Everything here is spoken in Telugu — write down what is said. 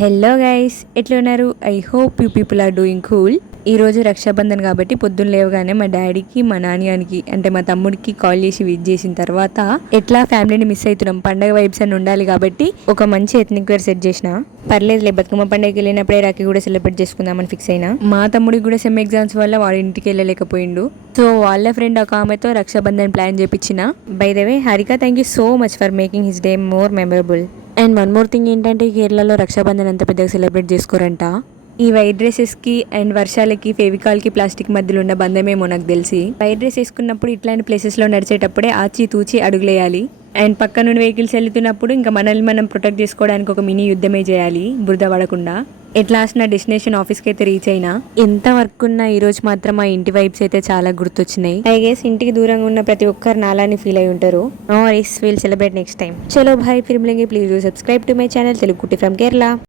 హలో గైస్, ఎట్లా ఉన్నారు? I hope you people are doing cool. ఈరోజు రక్షాబంధన్ కాబట్టి పొద్దున్న లేవగానే మా డాడీకి మా నాన్నకి అంటే మా తమ్ముడికి కాల్ చేసి విజ్ చేసిన తర్వాత ఎట్లా ఫ్యామిలీని మిస్ అవుతున్నాం, పండగ వైబ్స్ అని ఉండాలి కాబట్టి ఒక మంచి ఎథ్నిక్ వేర్ సెట్ చేసిన. పర్లేదులే, బతుకమ్మ పండగకి వెళ్ళినప్పుడే రాఖీ కూడా సెలబ్రేట్ చేసుకుందామని ఫిక్స్ అయినా. మా తమ్ముడికి కూడా సెమ్ ఎగ్జామ్స్ వల్ల వాడు ఇంటికి వెళ్ళలేకపోయిండు. సో వాళ్ళ ఫ్రెండ్ ఒక ఆమెతో రక్షాబంధన్ ప్లాన్ చేపించిన. By the way Harika, thank you so much for making his day more memorable. And one more thing ఏంటంటే, కేరళలో రక్షాబంధన్ అంత పెద్దగా సెలబ్రేట్ చేసుకోరంట. ఈ వైట్ డ్రెస్సెస్కి అండ్ వర్షాలకి ఫెవికాల్కి ప్లాస్టిక్ మధ్యలో ఉన్న బంధమేమో నాకు తెలిసి. వైట్ డ్రెస్ వేసుకున్నప్పుడు ఇట్లాంటి ప్లేసెస్లో నడిచేటప్పుడే ఆచి తూచి అడుగులేయాలి. అండ్ పక్క నుండి వెహికల్స్ వెళ్తున్నప్పుడు ఇంకా మనల్ని మనం ప్రొటెక్ట్ చేసుకోవడానికి ఒక మినీ యుద్ధమే చేయాలి, బురద పడకుండా. ఎట్లాస్ట్ నా డెస్టినేషన్ ఆఫీస్కి అయితే రీచ్ అయినా. ఎంత వర్క్ ఉన్నా ఈ రోజు మాత్రం మా ఇంటి వైబ్స్ అయితే చాలా గుర్తొచ్చినాయి. ఐ గెస్ ఇంటికి దూరంగా ఉన్న ప్రతి ఒక్కరు నాలాని ఫీల్ అయి ఉంటారు. No worries, will celebrate next time. చలో భాయ్, ఫిర్ మిలేంగే. Please do subscribe to my channel Telugu కుట్టి ఫ్రమ్ కేరళ.